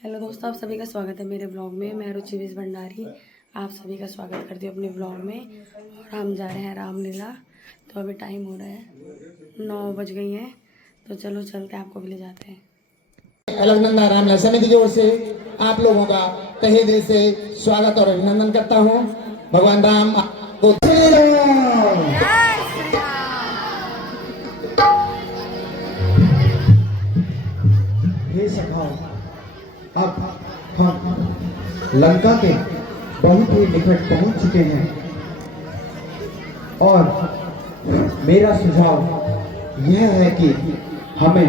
Hello दोस्तों, आप सभी का स्वागत है मेरे ब्लॉग में। मैं रुचि विज भंडारी आप सभी का स्वागत करती हूँ अपने ब्लॉग में। और हम जा रहे हैं रामलीला। तो अभी टाइम हो रहा है 9 बज गई हैं, तो चलो चलते हैं, आपको भी ले जाते हैं। अलकनंदा रामलीला समिति की ओर से आप लोगों का तहे दिल से स्वागत और अभिनंदन करता हूँ। भगवान राम आपको हे सखाओ, अब हम लंका के बहुत ही निकट पहुंच चुके हैं और मेरा सुझाव यह है कि हमें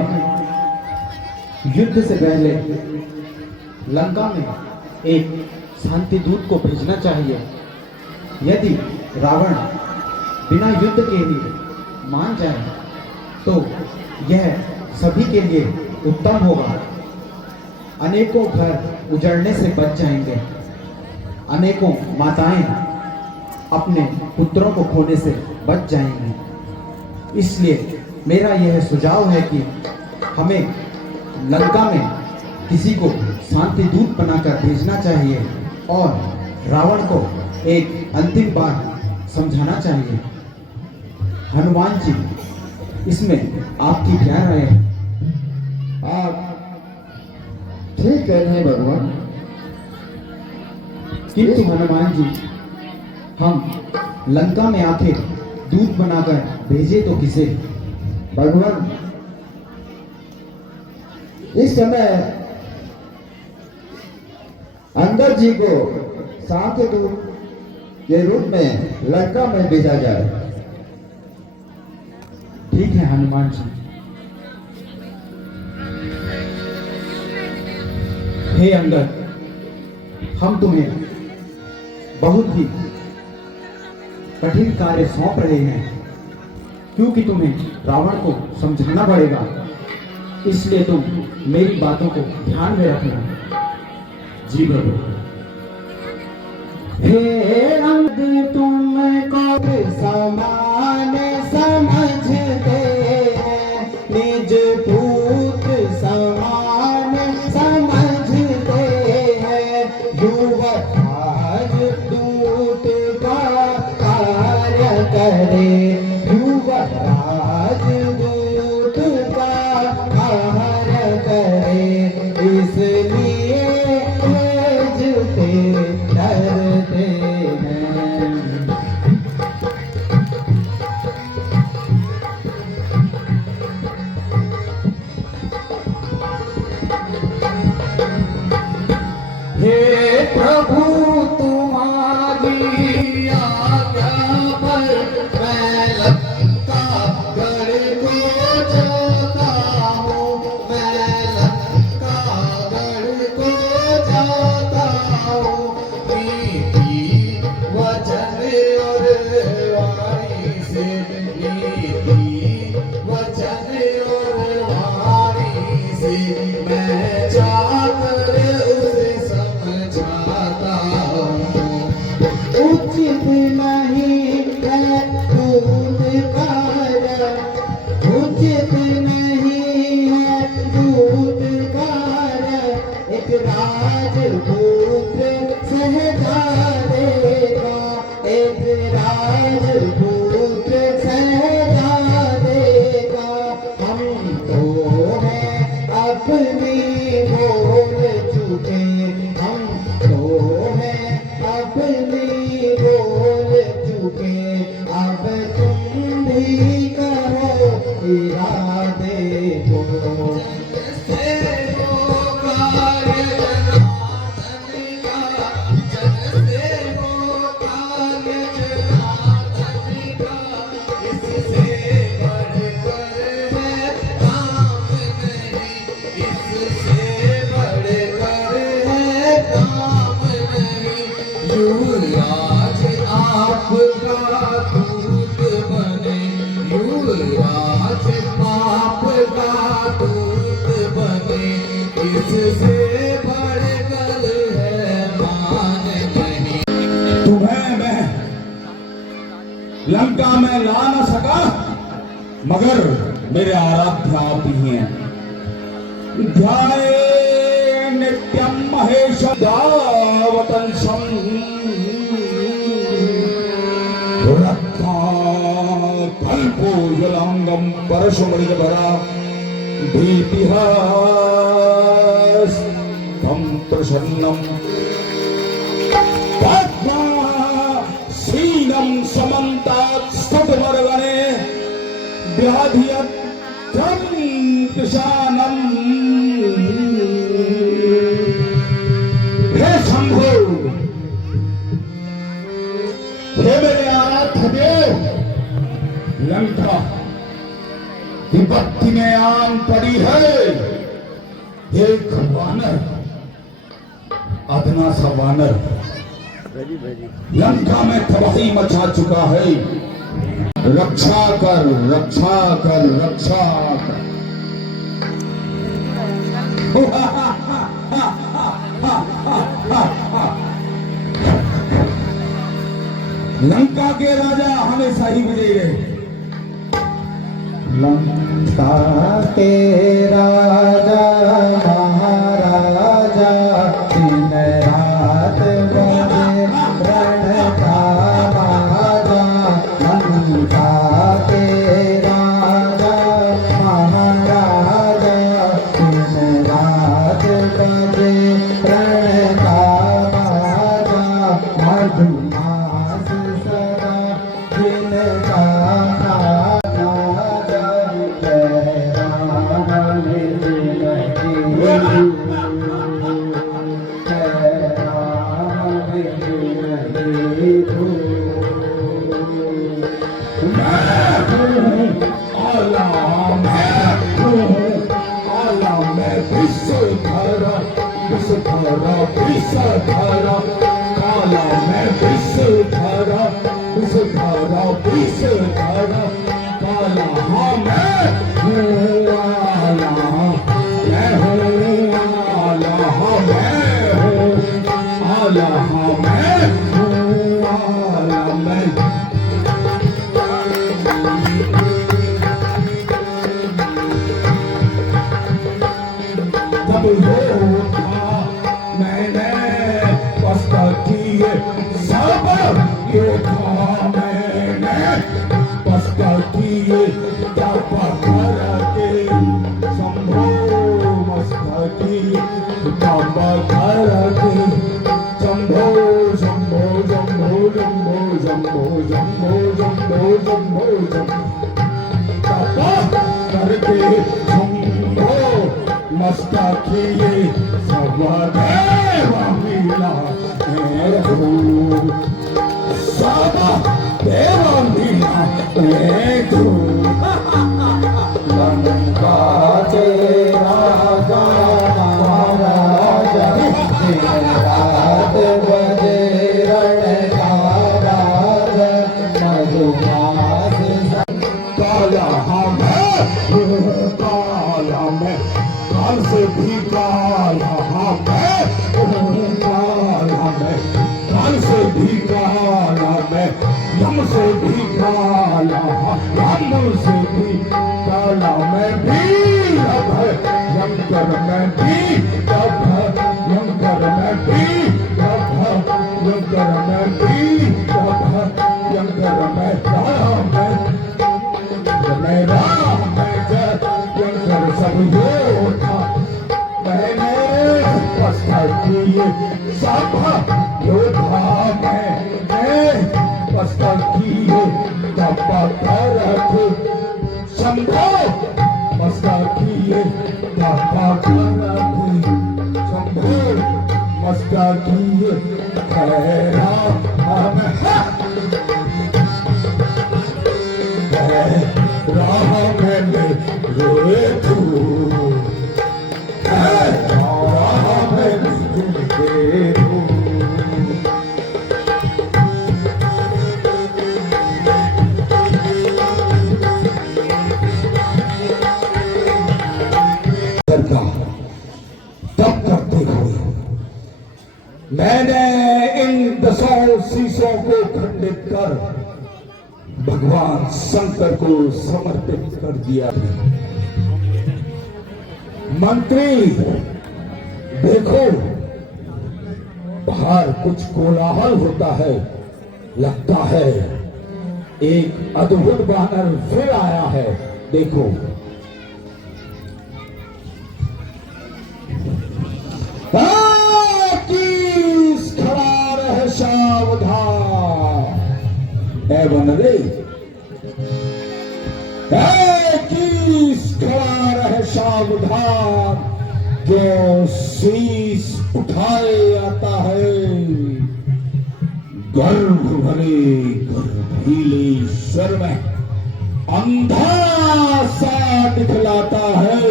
युद्ध से पहले लंका में एक शांति दूत को भेजना चाहिए। यदि रावण बिना युद्ध के ही मान जाए तो यह सभी के लिए उत्तम होगा। अनेकों घर उजड़ने से बच जाएंगे, अनेकों माताएं अपने पुत्रों को खोने से बच जाएंगी। इसलिए मेरा यह सुझाव है कि हमें लंका में किसी को शांति दूत बनाकर भेजना चाहिए और रावण को एक अंतिम बार समझाना चाहिए। हनुमान जी, इसमें आपकी क्या राय है? आप ठीक कह रहे हैं भगवान, किंतु हनुमान जी, हम लंका में आखिर दूत बनाकर भेजे तो किसे? भगवान इस समय अंगद जी को शांति दूत के रूप में लंका में भेजा जाए। ठीक है हनुमान जी। हे अंगद, हम तुम्हें बहुत ही कठिन कार्य सौंप रहे हैं, क्योंकि तुम्हें रावण को समझाना पड़ेगा। इसलिए तुम मेरी बातों को ध्यान में रखना। जी प्रभु। हे अंगद, तुमको समान समझते हैं, निज पूत समान समझते हैं। युवराज दूत का कार्य करे, युवराज दूत का कार्य करे, इसलिए भेजते डरते हैं। हे प्रभु, तुम्हारी आज्ञा पर मैं लंका गढ़ को जाता हूँ, मैं लंका गढ़ को जाता हूँ। नीति वचन और वाणी से, नीति वचन और वाणी से मैं जाकर उसे समझाता हूँ। उचित नहीं है दूत कार्य, उचित नहीं है दूत कार्य, एक राजपुत्र सहजादे का, एक राजपुत्र सहजादे का। हम तो हैं अपनी बोल चुके, हम तो हैं अपनी बोल चुके। अब तुम भी करो इरादे को। युवराज आपका दूत बने, युवराज आपका दूत बने, इससे बढ़कर है मान नहीं। तुम्हें मैं लंका में ला न सका, मगर मेरे आराध्य आप ही हैं। ध्यान दैत्यम महेश दावतंसम कल्पो जलांगम परशुमणिभरा भीतिहास तम प्रसन्नम सीनम समन्तात् स्तुतमर्गणे व्याधियत्रं दिशानम। हे शंभो, हे मेरे आराध्य देव, लंका विपत्ति में आन पड़ी है। एक वानर, अदना सा वानर लंका में तबाही मचा चुका है। रक्षा कर, रक्षा कर, रक्षा कर। लंका के राजा हमेशा ही विजयी रहे। लंका के राजा महाराजा दिन रात बजे रण का बाजा। लंका के राजा महाराजा दिन रात बजे रण का बाजा। मधुमास सदा दिन का मस्तकीये सवदेवा मीला सवदेवा मीला लंका के राजा महाराजा दिन रात बजे रण का बाजा। मधुमास काला हमें काला में काल से भी काला हमें काला में काल से भी काला में यम से भी काला यम से भी काला में भी अब है यम कर में भी अब है यम कर में भी अब है यम कर में भी अब है यम कर में राम है मेरा सब योद्धा मैंने पस्तर किए सब योद्धा मैंने पस्तर किए पत्थर शंभो पस्तर किए पत्थर शंभो पस्तर किए खैरा राह में रोए तू राह में रोए तू। तब करते हुए मैंने इन 10 शीशों को खंडित कर भगवान शंकर को समर्पित कर दिया। मंत्री देखो बाहर कुछ कोलाहल होता है, लगता है एक अद्भुत वानर फिर आया है। देखो किस खड़ा रहे सावधान, ऐ बनरे किस खड़ा रहे सावधान, जो शीश उठाए आता है, गर्भ भरे गर्भीले स्वर में अंधा सा दिखलाता है।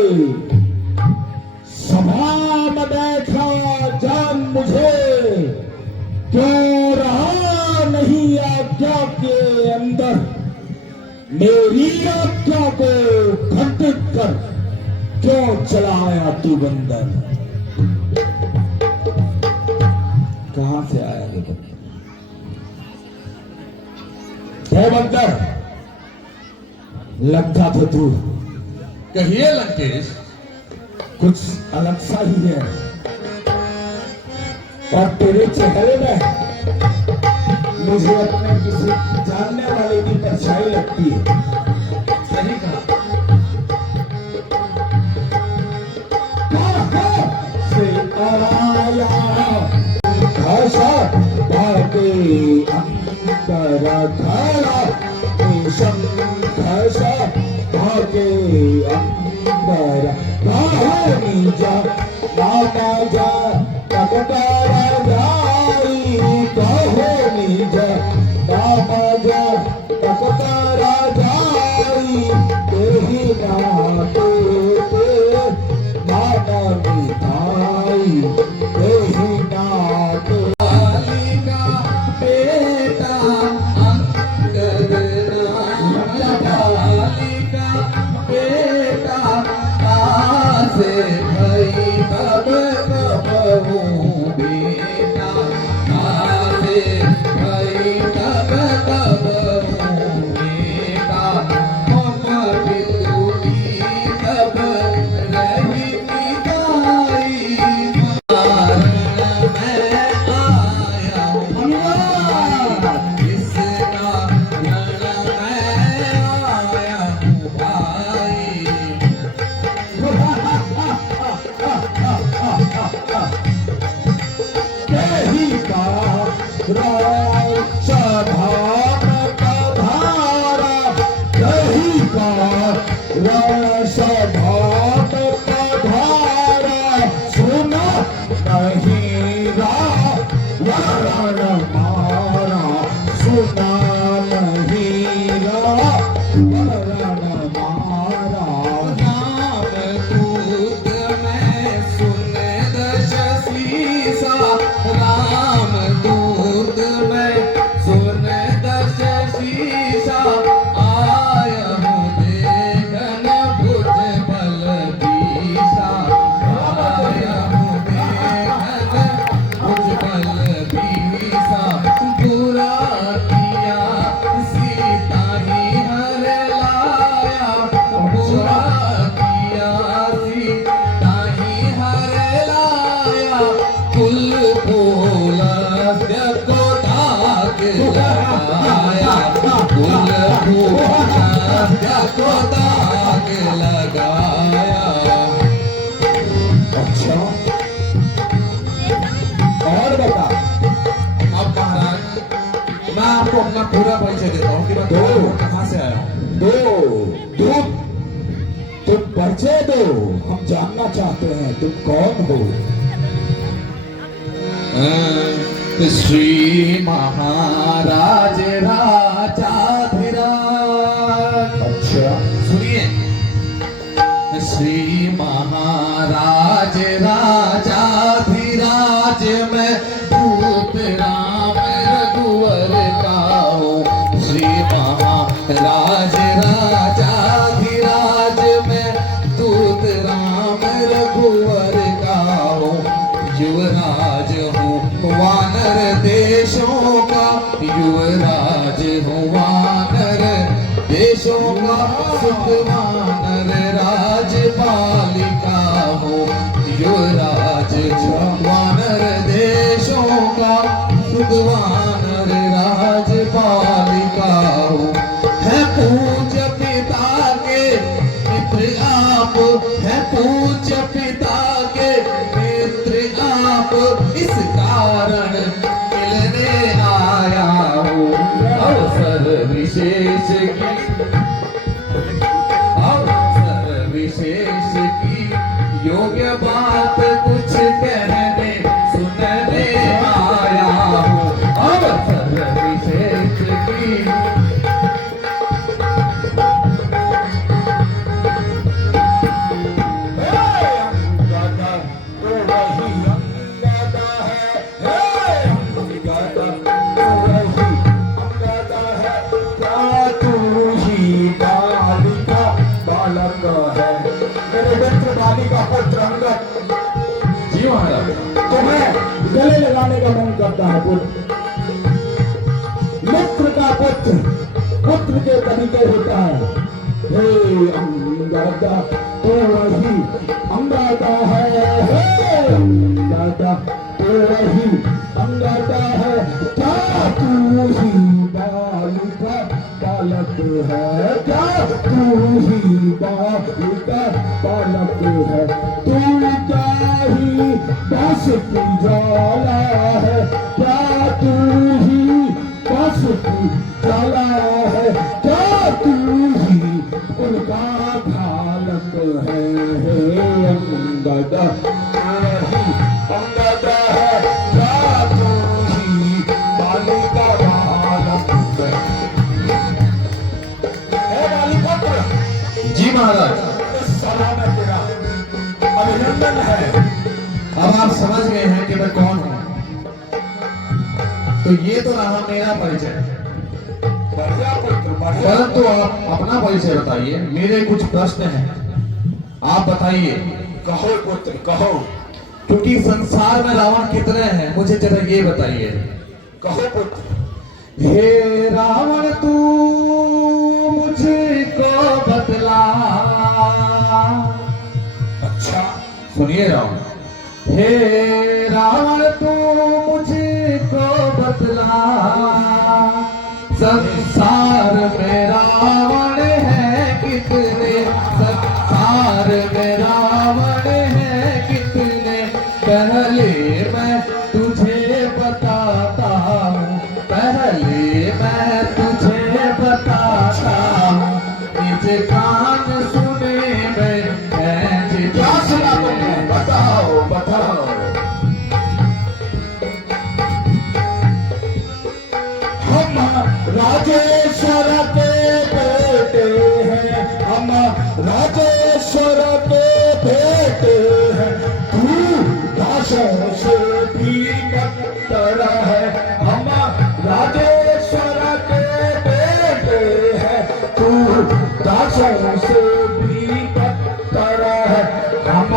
सभा में देखा जान मुझे, क्यों रहा नहीं आज्ञा के अंदर, मेरी आज्ञा को खंडित कर क्यों चलाया तू बंदर। कहां से आया ये बंदर? है बंदर, लगता तो तू कहिए लंकेश। कुछ अलग सा ही है, और तेरे चेहरे में मुझे अपने किसी जानने वाले की परछाई लगती है। सही कहा। से आया भाषा बाके अंतर खड़ा, भाषा बाके अंतर नीजा नामा जा तकतारा जाई, कहो नीजा नामा जा तकतारा जाई, तेही नाते ते नाना निधाई, तेही नाते का बेटा अंगद का बेटा से भई तब कबहू बेटा, से भई तब कबहू बेटा, हम बितुकी तब रही निगाई, मारण में आया इसका रण में आया भाई। कही का सभा पधारा, कही का सभा पधारा, सुना नहीं वरण मारा, सुना नहीं वरण मारा। नाम दूत में सुन दश शीसा, राम दूत में सुन दश शीसा, आय हूँ देखन भुज बल बीसा, आय हूँ देखन भुज बल बीसा, बुरा किया सीता ही हर लाया, बुरा किया सीता ही हर लाया, कुल फूलस्य को दाग लगाया, कुल फूलस्य को दाग लगाया। अच्छा और बता। अब महाराज मैं आपको अपना पूरा परिचय देता हूँ कि मैं कौन हूँ, कहाँ से आया हूँ। दो तुम परिचय दो, हम जानना चाहते हैं तुम कौन हो। श्री महाराज राजाधिराज। अच्छा सुनिए, श्री महाराज राजाधिराज में भूत राम रघुवर काओ, श्री महाराज राजाधिराज में दूत राम रघुवर काओ, युवराज हूँ वानर देशों का, युवराज हूँ वानर देशों का, सुख वानर राजपालिका हो, युवराज बाप इस कारण मिलने आया हूँ अवसर विशेष की अवसर विशेष की योग्य बात कुछ कहने सुनने आया हूँ अवसर विशेष की जी महाराज तुम्हें गले लगाने का मन करता है पुत्र। मित्र का पुत्र पुत्र के तरीके होता है। हे अंगदा तो वही अंगदा है, हे अंगदा तो वही अंगदा है, क्या तू ही बालिका बालक है, क्या तू ही बालिका बालक है, तू क्या ही बस की ज्वाला है, क्या तू ही बस की ज्वाला है, क्या तू ही उनका घालक है, हे अंगदा वही अंगदा है, क्या तू ही बालिका बालक है। हे बालिका जी महाराज सलाम है तेरा, अभिनंदन है। अब आप समझ गए हैं कि मैं कौन हूं। तो ये तो रहा मेरा परिचय, बढ़िया पुत्र बढ़िया। परंतु आप अपना परिचय बताइए। मेरे कुछ प्रश्न हैं, आप बताइए। कहो पुत्र कहो। क्योंकि संसार में रावण कितने हैं मुझे जरा ये बताइए। कहो पुत्र। हे रावण तू मुझको बतला। अच्छा सुनिए रावण। हे रावण तू मुझको बतला, संसार में रावण है कितने, संसार में रावण है कितने, पहले मैं तुझे बताता हूँ, पहले मैं तुझे बताता हूँ, निज कान सुने मैं क्या सुना तुमने, बताओ बताओ। हम राजेश्वर के बेटे हैं, हम राजेश्वर के बेटे हैं, तू दासों से भी बदतर है, हम राजेश्वर के बेटे हैं, तू दासों से भी बदतर है, हम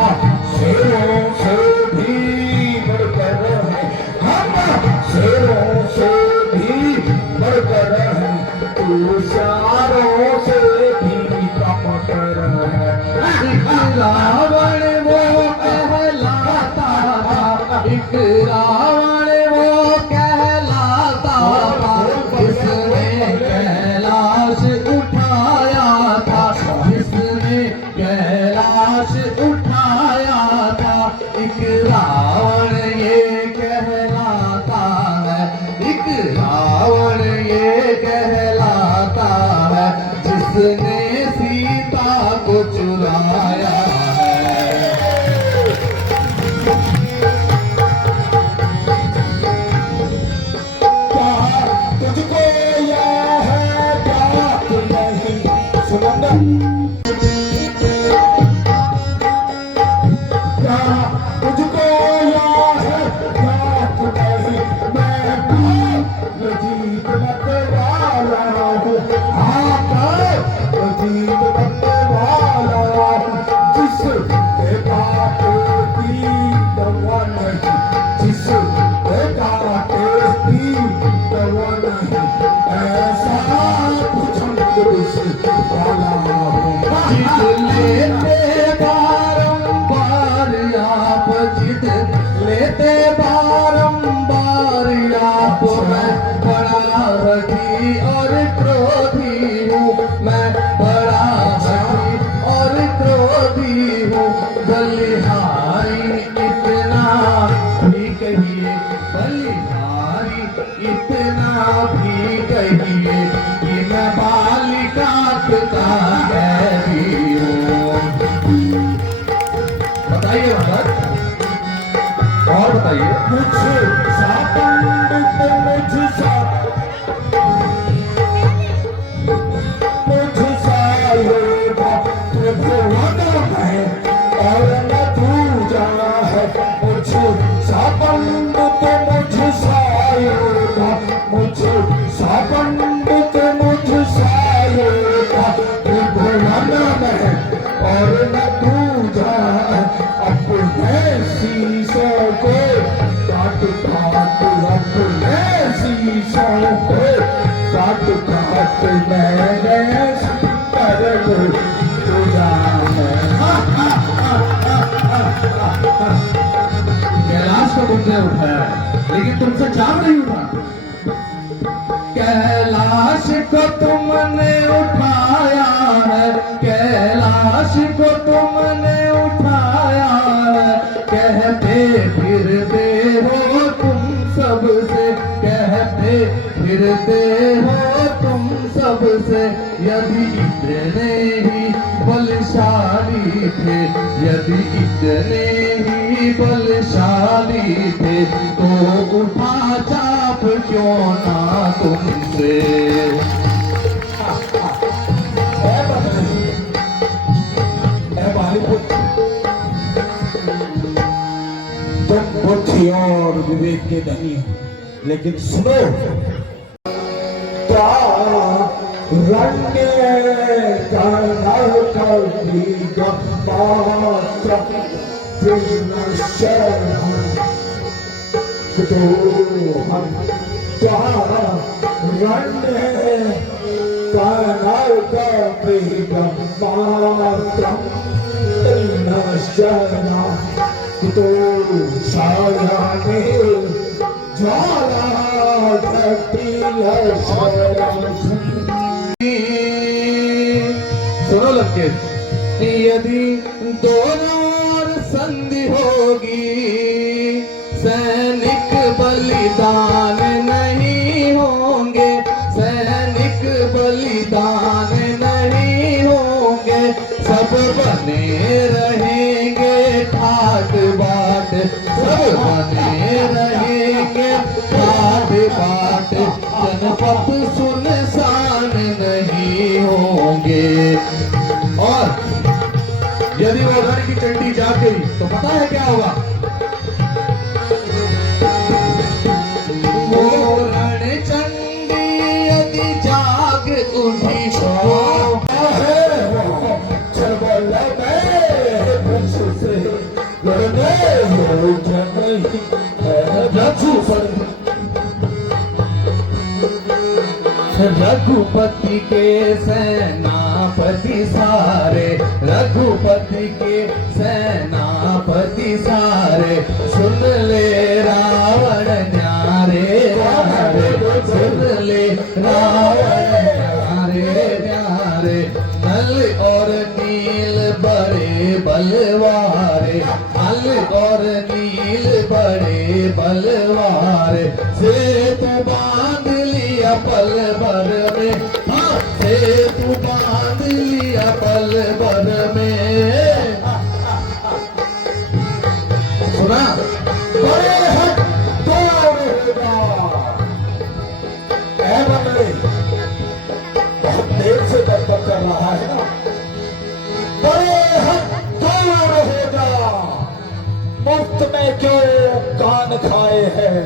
शेरों से भी बढ़कर है, हम शेरों से भी बढ़कर है, तू सारों से भी कमतर है। रावण वो कहलाता था, एक रावण वो कहलाता था, जिसने कैलाश उठाया था, जिसने कैलाश उठाया था, एक रावण ये कहलाता है, एक रावण ये कहलाता है, जिसने सीता को चुराया है। बताइए। मुझसा पंडित मुझसा योगा त्रिभुवन में और न दूजा है। मुझसा पंडित मुझसा योगा मुझसा पंडित मुझसा योगा त्रिभुवन में और न दूजा है। अपने शीशों को काट काट अपने शीशों को काट काट मैंने सुंदर तुझा है। कैलाश को तुमने उठाया है, लेकिन तुमसे चाँद नहीं उठा। कैलाश को तुमने उठाया है, कैलाश को तुमने उठाया है। कहते फिरते हो तुम सबसे, कहते फिरते हो तुम सबसे। यदि इतने ही बलशाली थे, यदि इतने ही बलशाली थे, तो उठा चाप क्यों ना तुमसे। तुम बुद्धि और विवेक के धनी हो, लेकिन सुनो क्या रण्य का कभी मात्र तो हम क्या रण्य का कभी मात्र तो साया में ज्वाला धरती है। सुनो लंकेश, यदि दोनों ओर संधि होगी, सैनिक बलिदान नहीं होंगे, सैनिक बलिदान नहीं होंगे। सब बने रहेंगे ठाट बाट, सब बने रहेंगे ठाट बाट। जनपद सुनसान नहीं होंगे। और यदि वो रण की चंडी जाग गई तो पता है क्या होगा? वो रण चंडी यदि जाग उठी रघुपति के सेनापति सारे, रघुपति के सेनापति सारे। सुन ले रावण न्यारे न्यारे, सुन ले रावण न्यारे न्यारे। नल और नील बड़े बलवारे, नल और नील बड़े बलवारे। सेतु बांध लिया पल भर में, हाँ सेतु बांध लिया पल भर में। सुना? बड़े हट दौड़ होगा। बहुत देर से दस्तक कर रहा है ना। बड़े हट दौड़ होगा। मुफ्त में क्यों कान खाए हैं?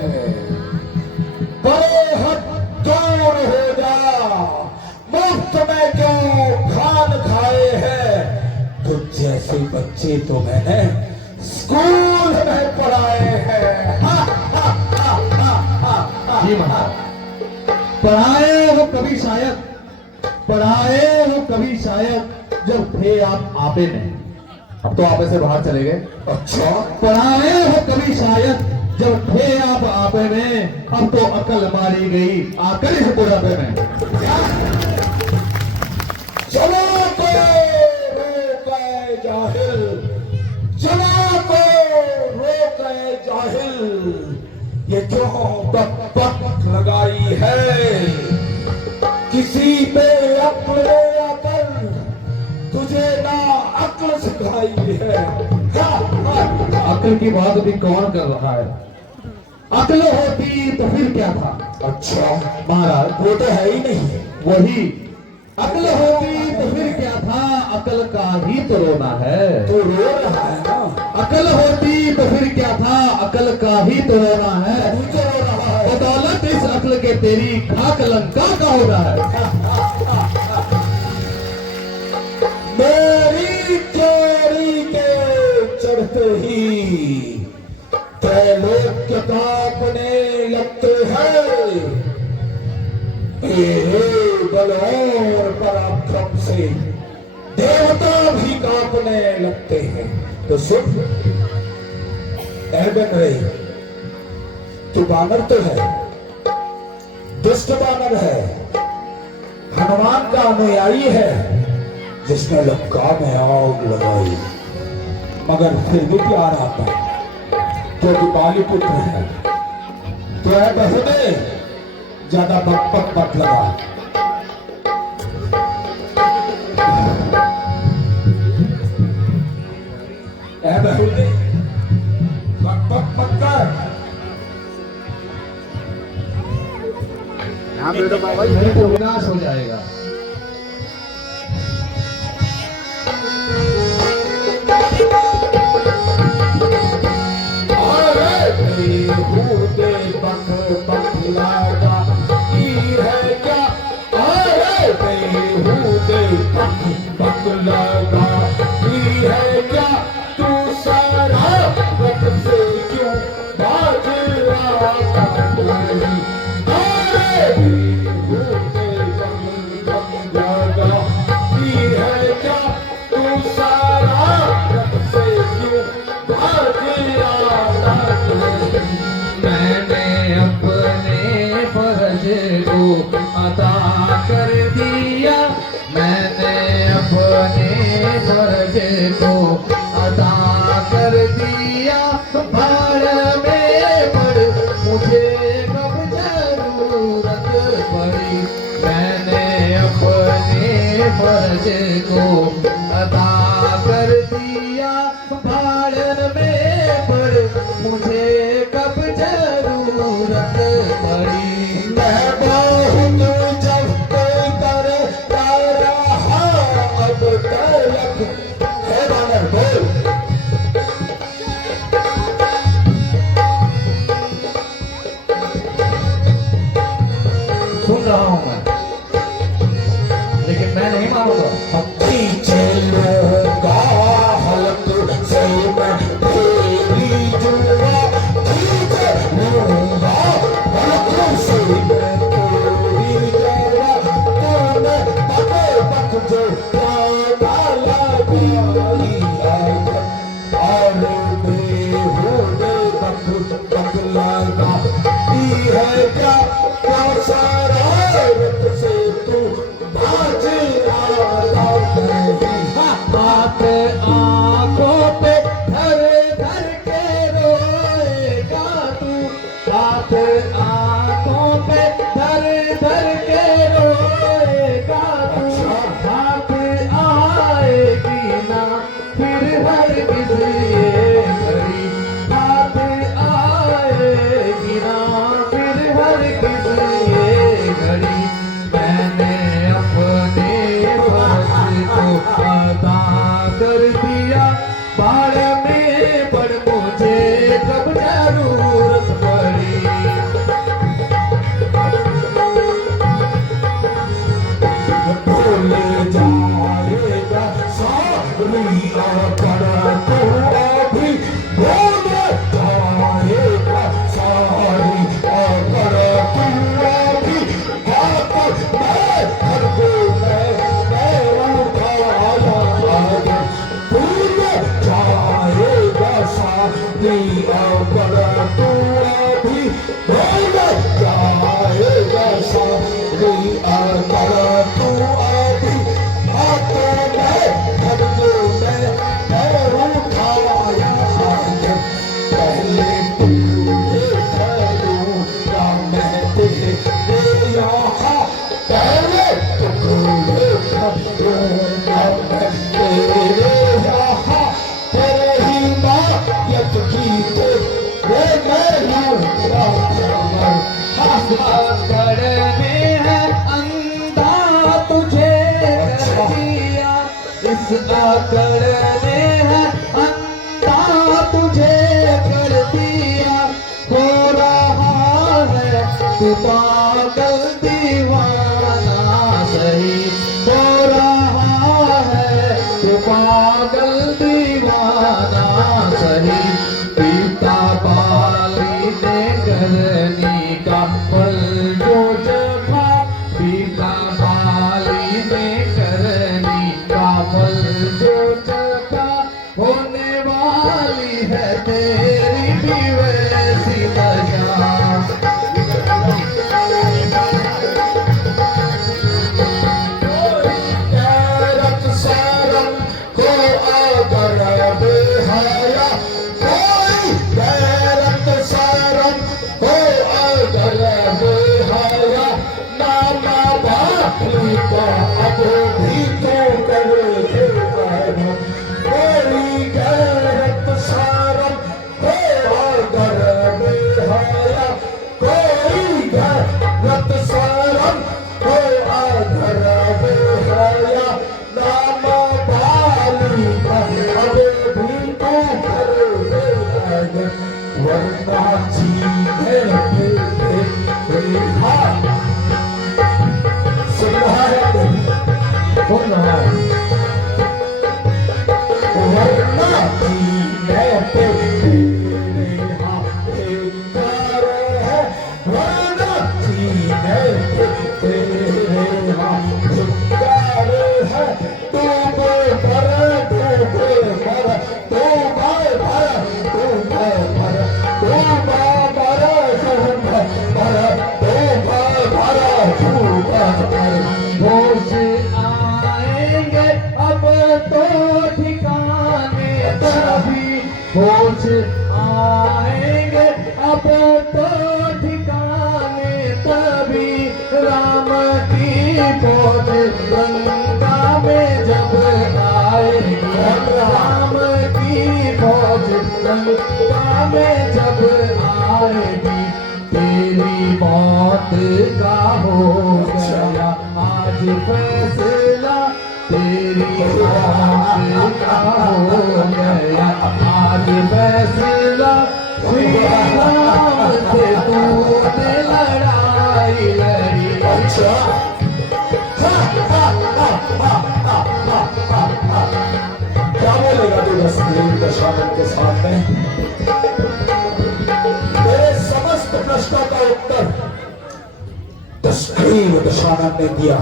बड़े हट दौड़ हो जा। मुफ्त में क्यों खान खाए हैं? तो जैसे बच्चे तो मैंने स्कूल में पढ़ाए हैं। जी महाराज, पढ़ाए हो कभी शायद, पढ़ाए हो कभी शायद जब थे आप आपे में। अब तो आपे से बाहर चले गए। अच्छा, पढ़ाए हो कभी शायद जब थे आप आपे में। अब तो अकल मारी गई आकर इस बुढ़ापे में। चलो को रोके जाहिल, चलो को रोके जाहिल। ये क्यों तक लगाई है? किसी पे अपने अकल तुझे ना अकल सिखाई है। अकल अक्ल की बात भी कौन कर रहा है? अक्ल होती तो फिर क्या था? अच्छा महाराज, वो तो है ही नहीं। वही अक्ल होती तो फिर क्या था? अक्ल का ही तो रोना है। तो रो रहा है ना। अक्ल होती तो फिर क्या था? अक्ल का ही तो रोना है। तो रो रहा है। बदौलत इस अक्ल के तेरी खाक लंका का हो रहा है। मेरी चोरी के चढ़ते ही त्रैलोक्य कांपने लगते हैं। बल और पराक्रम से देवता भी कांपने लगते हैं। तो सुन बन रही, तू बानर तो है, दुष्ट बानर है, हनुमान का अनुयायी है, जिसने लंका में आग लगाई, मगर फिर भी प्यार आता है क्योंकि बाली पुत्र है। तो है बहने, ज्यादा बकपक मत लगा। है बहने, बकपक मत कर। नहीं तो विनाश हो जाएगा। सुन रहा हूं मैं, लेकिन मैं नहीं मानूंगा। पीछे लूंगा हलक से मैं तेरी जुआ, पीछे लूंगा हलक से मैं तेरी जुआ, तूने बक जो डाला दिया और बेहुदे बक लाना है क्या? सारा से तू बाज हाथ आंखों पे धर धर के रोएगा तू, हाथ आंखों पे धर धर के रोएगा तू। हाथ आएगी ना फिर हर किसी घड़ी, हाथ आएगी ना फिर हर किसी घड़ी। मैंने अपने फर्ज को अदा कर दिया, बाढ़ में पड़ मुझे कब जरूरत पड़ी। आकड़ में है अंधा तुझे कर दिया, इस आकड़ में है अंधा तुझे कर दिया, हो रहा है तू पागल दीवाना सही, हो रहा है तू पागल दीवाना सही, पीता बाली ने करनी का फल जो जमा, पीता बाली ने करनी का फल जो जमा, होने वाली है तेरी भी वैसी दशा। गैरत शर्म को अगर बेहया, कोई गैरत शर्म को अगर बेहया, नामा बापली का अब भी तो कर देना, कोई गैरत शर्म को अगर बेहया, कोई गैरत शर्म को अगर बेहया, नामा बाली का अब भी तो कर देना, वरना चीज़ें सुन रहा है, सुन रहा है, वरना चीज़ें तेरे हाथ है, वरना चीज़ें तेरे हाथ है, तू बेपर तू बेपर तू बेपर तू बेपर तू बेपर होश आएंगे अब तो ठिकाने तभी, होश आएंगे अब तो ठिकाने तभी, राम की फौज लंका में जब आएगी, राम की फौज लंका में जब आएगी, तेरी मौत का हो गया आज फैसला, तेरी मौत का हो गया आज फैसला, श्री राम से तूने लड़ाई लड़ी। अच्छा क्या बोलेगा तू दशानन के सामने? तेरे समस्त प्रश्नों का उत्तर दशग्रीव दशानन ने दिया।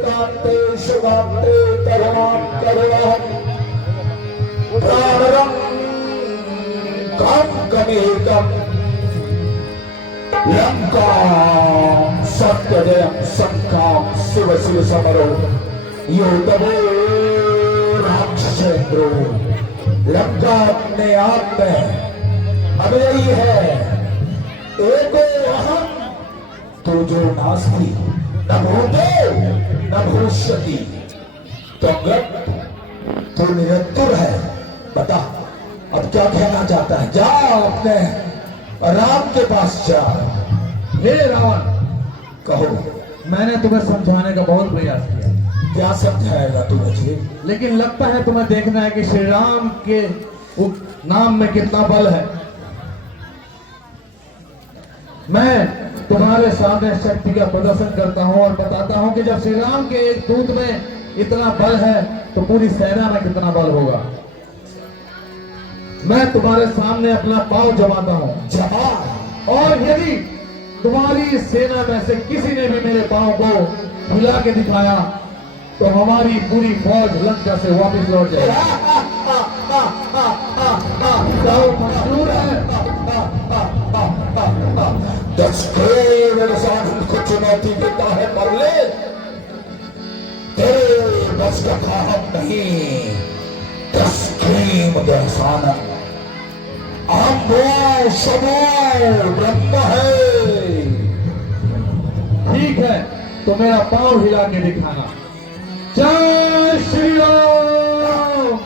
कांते शुभांते करुणां करुणां प्राणरं कामकमेकं लंकां सत्यजयं शंकां शिव शिव समरो योद्धवो राक्षसेन्द्रो। लंका अपने आप में अब यही है, एको अहम तो जो नास्ति न भूतो न भविष्यति, तो तो निरंतर है। बता अब क्या कहना चाहता है? जा अपने राम के पास जा। हे रावण, कहो। मैंने तुम्हें समझाने का बहुत प्रयास किया, क्या समझाएगा तू मुझे? लेकिन लगता है तुम्हें देखना है कि श्री राम के नाम में कितना बल है। मैं तुम्हारे सामने शक्ति का प्रदर्शन करता हूं और बताता हूं कि जब श्री राम के एक दूत में इतना बल है तो पूरी सेना में कितना बल होगा। मैं तुम्हारे सामने अपना पांव जमाता हूं, जमा। और यदि तुम्हारी सेना में से किसी ने भी मेरे पांव को हिला के दिखाया तो हमारी पूरी फौज लंका से वापस लौट जाएगी। मंजूर है? दशग्रीव को चुनौती देता है, मरले तेरे बस का काम नहीं। दशग्रीव दशानन अम्बो सबो ब्रह्म है। ठीक है, तो मेरा पांव हिला के दिखाना। जय श्री राम।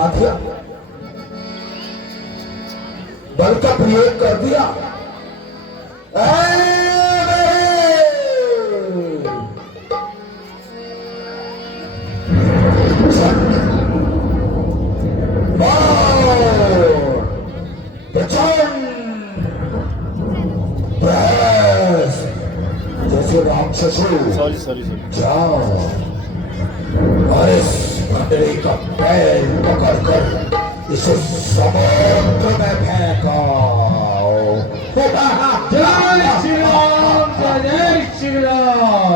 लगा दिया, बल का प्रयोग कर दिया। जैसे राक्षसों जाओ और इस बंदरी का पैर पकड़कर इसे समुद्र में फेंको। जय श्री राम, जय श्री राम,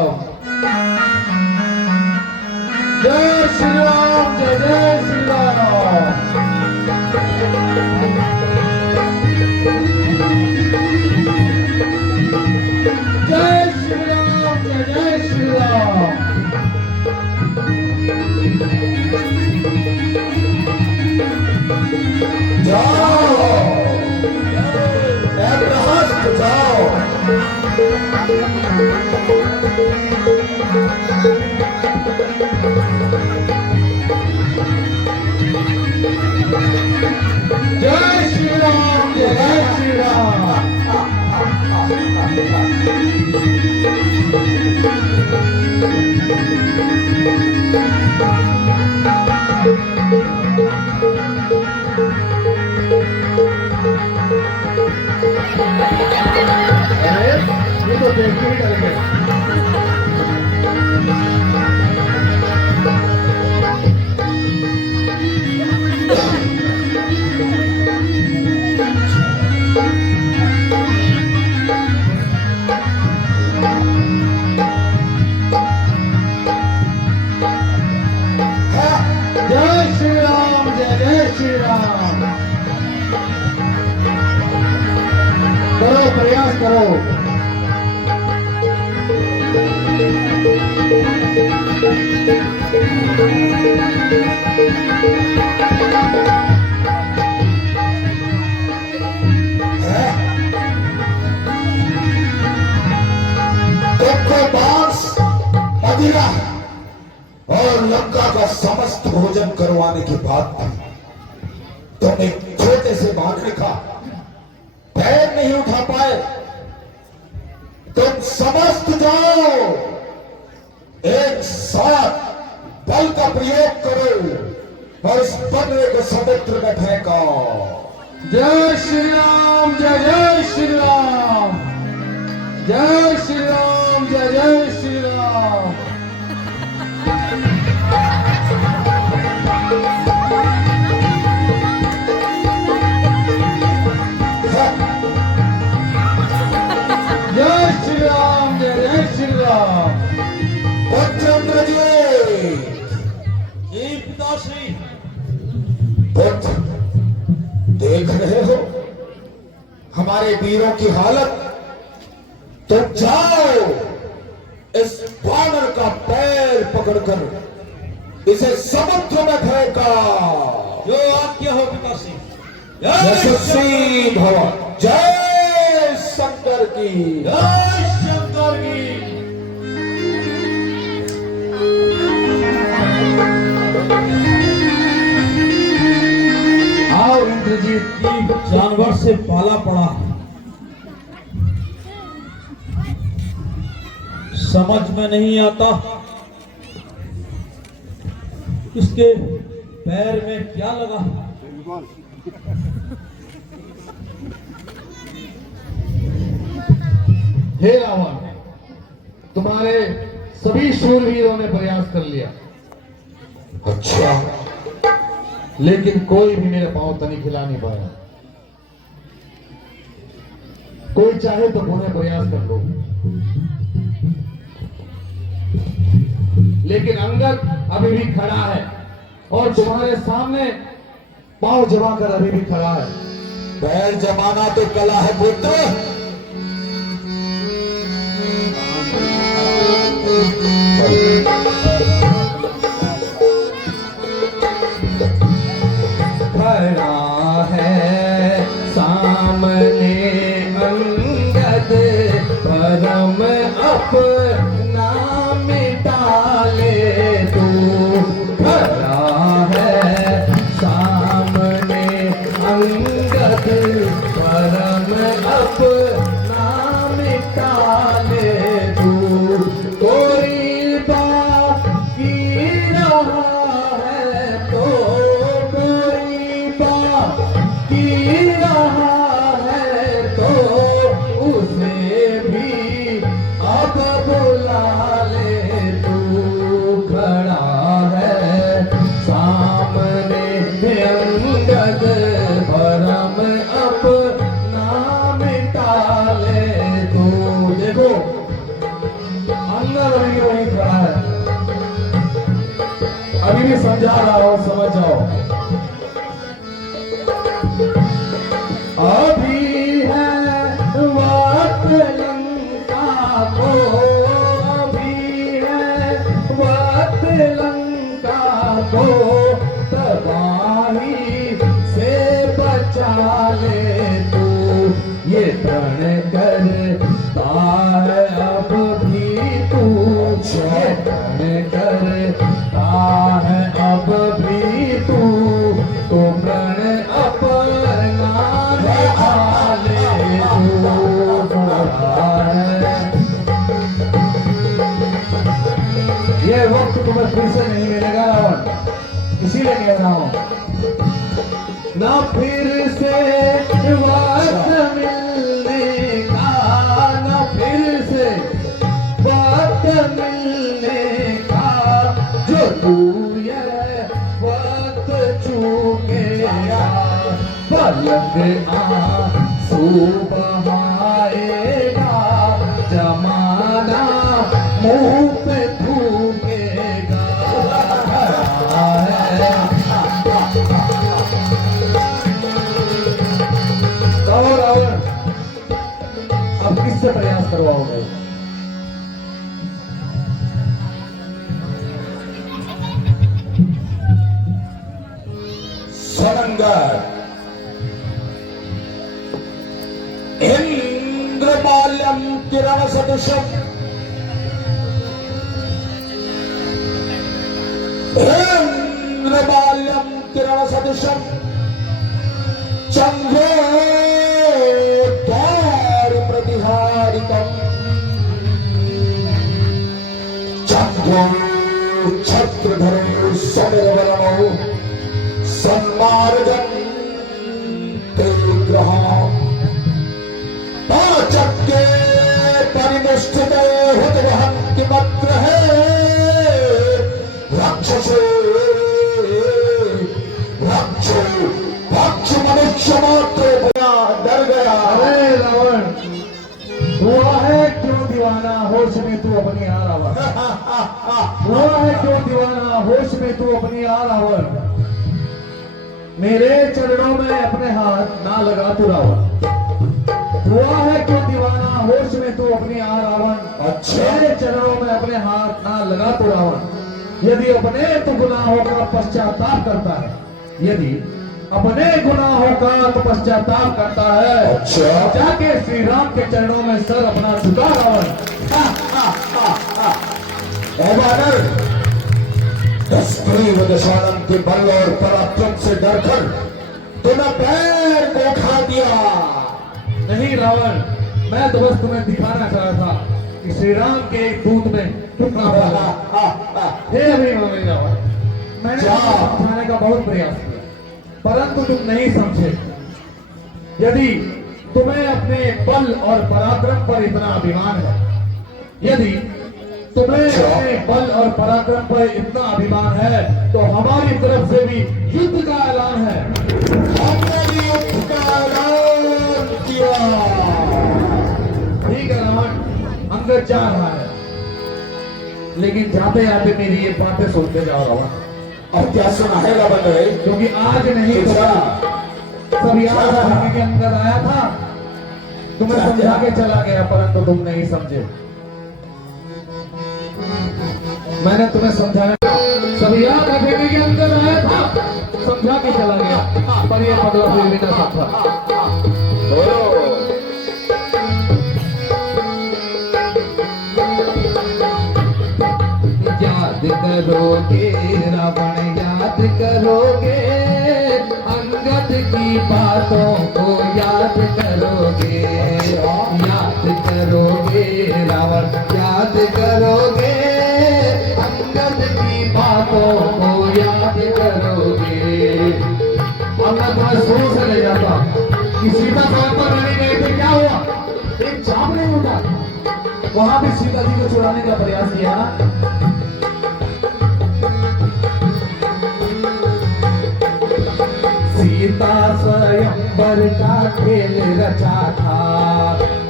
जय श्री राम, जय श्री राम। जय श्री राम, जय श्री राम। जाओ एब्रहस्त जाओ। जय श्री राम, जय श्री राम। अरे ये तो देखते ही करेंगे। जय श्री राम, जय श्री राम। करो, प्रयास करो। बांस, मदिरा और लंका का समस्त भोजन करवाने के बाद भी तुम एक छोटे से बानर का पैर नहीं उठा पाए। तुम समस्त जाओ, एक साथ बल का प्रयोग करो और इस बंदरे को समुद्र में फेंको। जय श्री राम, जय श्री राम, जय श्री राम, जय श्री राम। जय श्री राम, जय श्री राम। पिताश्री पुत्र, देख रहे हो हमारे वीरों की हालत। तो जाओ, इस बानर का पैर पकड़कर इसे समुद्र में फेंका। जो आज्ञा हो पिताश्री। यशस्वी भव। जय शंकर की, जय शंकर की। आओ इंद्रजीत की जानवर से पाला पड़ा, समझ में नहीं आता इसके पैर में क्या लगा। हे रावण, तुम्हारे सभी शूरवीरों ने प्रयास कर लिया, अच्छा, लेकिन कोई भी मेरे पांव तनी खिला नहीं पाया। कोई चाहे तो पुनः प्रयास कर लो, लेकिन अंगद अभी भी खड़ा है और तुम्हारे सामने पांव जमा कर अभी भी खड़ा है। पैर जमाना तो कला है पुत्र। खड़ा है सामने अंगद, परम अपना मिटा ले तू। खड़ा है समझा रहा हूं, समझ जाओ। अभी है वक्त लंका को, अभी है वक्त लंका को, तबाही से बचा ले तू, ये प्रण करता है अब भी तू, ये प्रण करता है अब भी तू, तो प्रण अपना निभा ले तू। ये वक्त तुम्हें फिर से नहीं मिलेगा रावण, इसीलिए कह रहा हूं ना फिर से वक्त मिलने का, ना फिर से वक्त मिलने का, जो तू ये वक्त चूकेगा, पलक आंसू बहाएगा, जमाना मुंह पे थूकेगा। कहो रावण, अब किससे प्रयास करवाओगे? सनंगर इंद्रमाल्यम किरण सदृशम, इंद्रमाल्यम किरण सदृशम, चंद्रोदय प्रतिहारितम, चंद्रो छत्रधरो समिरवरमो, सम्मार्जन ते ग्रहम्, पाचक्के परिनिष्ठिते हुतवहं किमत्र है, राक्षसे राक्षो भक्ष मनुष्य मात्र डर गया। अरे रावण, हुआ है क्यों दीवाना होश में तू अपनी आ रावण, हुआ है क्यों दीवाना होश में तू अपनी आ रावण, मेरे चरणों में अपने हाथ ना लगा तू रावण, हुआ है क्यों दीवाना होश में तू अपनी आ रावण, मेरे चरणों में अपने हाथ ना लगा तू रावण, यदि अपने तो गुनाहों का पश्चाताप करता है, यदि अपने गुनाहों का तो पश्चाताप करता है, जाके श्री राम के चरणों में सर अपना झुका रावण। दशानन के बल और पराक्रम से डरकर तूने पैर को खा दिया। नहीं रावण, मैं तो बस तुम्हें दिखाना चाह रहा था कि श्री राम के एक दूत में कितना बल है। हे अभिमानी रावण, मैंने तुम्हें समझाने का बहुत प्रयास किया, परंतु तुम नहीं समझे। यदि तुम्हें अपने बल और पराक्रम पर इतना अभिमान है, यदि तुम्हें अपने बल और पराक्रम पर इतना अभिमान है, तो हमारी तरफ से भी युद्ध का ऐलान है। हमने भी युद्ध का ऐलान किया। ठीक है रावण, अंदर जा रहा है, लेकिन जाते जाते मेरी ये बातें सुनते जाओ रावण। अब क्या सुनाएगा बन रहे? क्योंकि आज नहीं तो सब याद रखने के अंदर आया था, तुम्हें समझा के चला गया, परंतु तुम नहीं समझे। मैंने तुम्हें समझाया, सब याद रखने के अंदर आया था, समझा के चला गया, पर ये बदला फिर भी ना समझा। याद करोगे रावण, याद करोगे अंगद की बातों को, याद करोगे, याद करोगे रावण, याद करोगे अंगद की बातों को, याद करोगे। अब मैं तुम्हें सोच से ले जाता कि सीता सड़क पर रहने गए थे, क्या हुआ? एक चाप नहीं होता, वहां भी सीता जी को छुड़ाने का प्रयास किया ना। सीता स्वयंवर का खेल रचा था,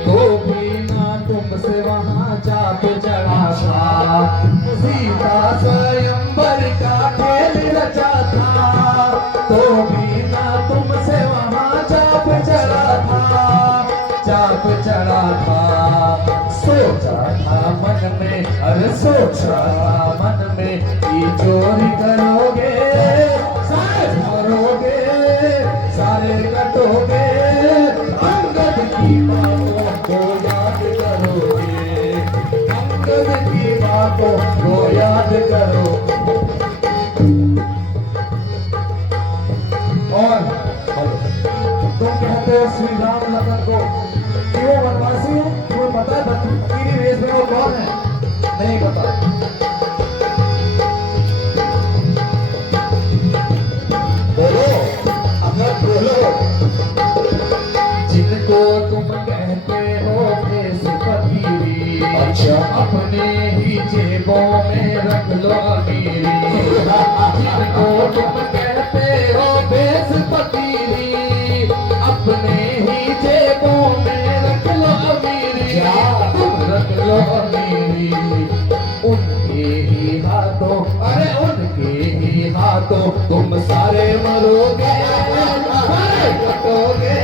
तो भी ना तुमसे वहां चाप चढ़ा था। सीता स्वयंवर का खेल मन में की चोरी करोगे, सारे मरोगे, सारे कटोगे, अंगद की बातों को याद करोगे, अंगद की बातों को याद करो। और तुम कहते हो श्री राम लखन को कि वो वनवासी है, तुम्हें पता है बकरी रेस में वो कौन है? नहीं पता। बोलो, अगर बोलो। जिनको तुम कहते हो देश फकीरी, अच्छा। अपने ही जेबों में रख लो अमीरी। जिनको तुम कहते हो देश फकीरी, अपने ही जेबों में रख लो अमीरी। तुम रख लो अमीरी, उनके ही हाथों, अरे उनके ही हाथों तुम सारे मरोगे, सारे कटोगे,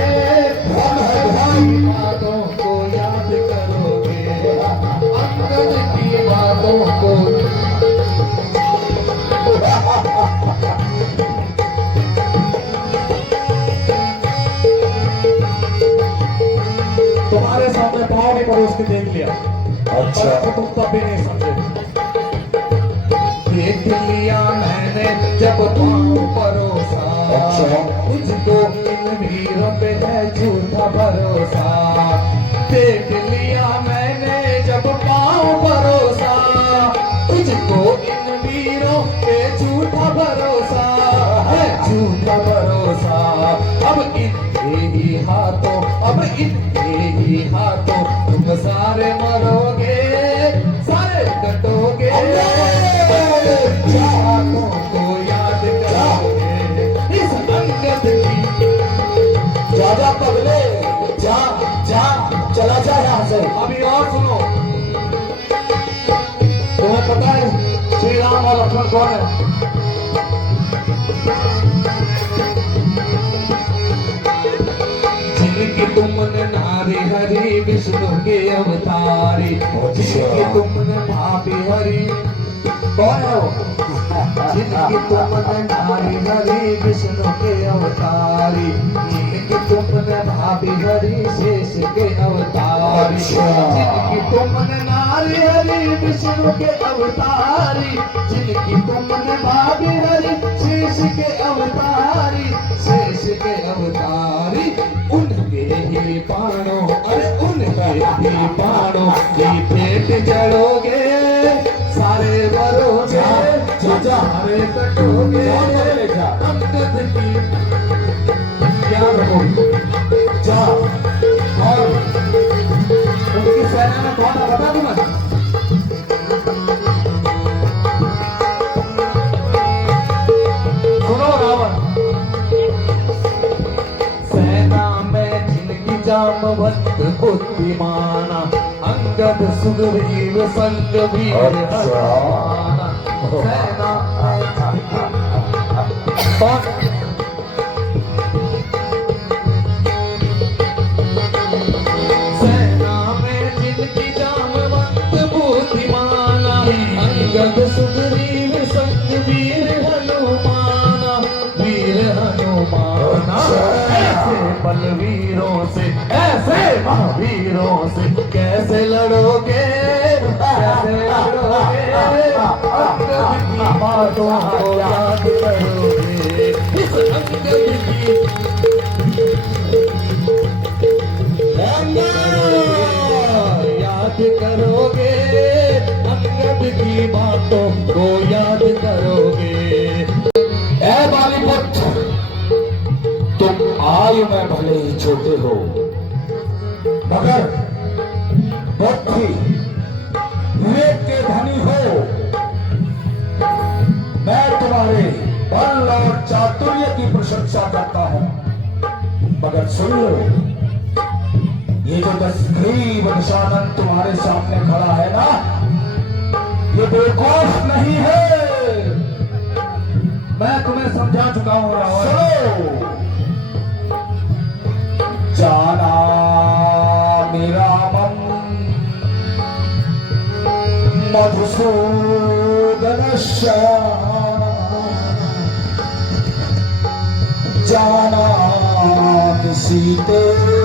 बातों को याद करोगे, अंगद की बातों को। तुम्हारे सामने पाँव भी परोस के देख लिया, अच्छा। पर तुम तब भी नहीं समझे। देख लिया मैंने जब पाँव परोसा, अच्छा। तुझको इन वीरों पे है झूठा भरोसा। देख लिया मैंने जब पाँव परोसा, तुझको इन वीरों पे झूठा भरोसा है, झूठा भरोसा। अब इनके ही हाथों, अब इनके ही हाथों तुम सारे मरोगे, सारे कटोगे, हाथों को याद करोगे इस अंगद की। जा पगले, जा जा, चला जा यहाँ से। अभी और सुनो, तुम्हें पता है श्री राम और लक्ष्मण कौन है? जिनकी तुमने नारी हरी विष्णु के अवतारी, जिनकी तुमने भाभी हरी, कौन है वो? जिनकी तुमने नारी हरी विष्णु के अवतारी, जिनकी तुमने भाभी हरी शेष के अवतारी। जिनकी तुमने नारी हरी विष्णु के अवतारी, जिनकी तुमने भाभी हरी शेष के अवतारी, शेष के अवतारी। उनके ही बाणों, अरे उनके ही बाणों की पेट जड़ोगे, सारे मरोगे, सारे कटोगे, अंगद की क्या रखोगे? जा। और उनकी सेना में कौन है बता दूं मैं? सुनो रावण, सेना में जिनकी जामवंत बुद्धिमाना, अंगद सुग्रीव संग वीर हनुमाना। सेना कौन? सेना में जिनकी जामवंत बुद्धिमाना, अंगद सुग्रीव संग वीर हनुमाना, वीर हनुमाना। ऐसे बलवीरों से, ऐसे महावीरों से कैसे लड़ोगे, कैसे लड़ोगे? अंगद की बातों को याद करोगे, इस अंगद की याद करोगे, अंगद की बातों को याद करोगे। ऐ बालीपुत्र, तुम आयु में भले ही छोटे हो, मगर बुद्धि विवेक के धनी हो। मैं तुम्हारे बल और चातुर्य की प्रशंसा करता हूं, मगर सुन लो, ये जो दशग्रीव निशानन तुम्हारे सामने खड़ा है ना, ये बेवकूफ नहीं है। मैं तुम्हें समझा चुका हूँ रावण। जाना मेरा मन मधुसूदन श्याम जाना किसी तेरे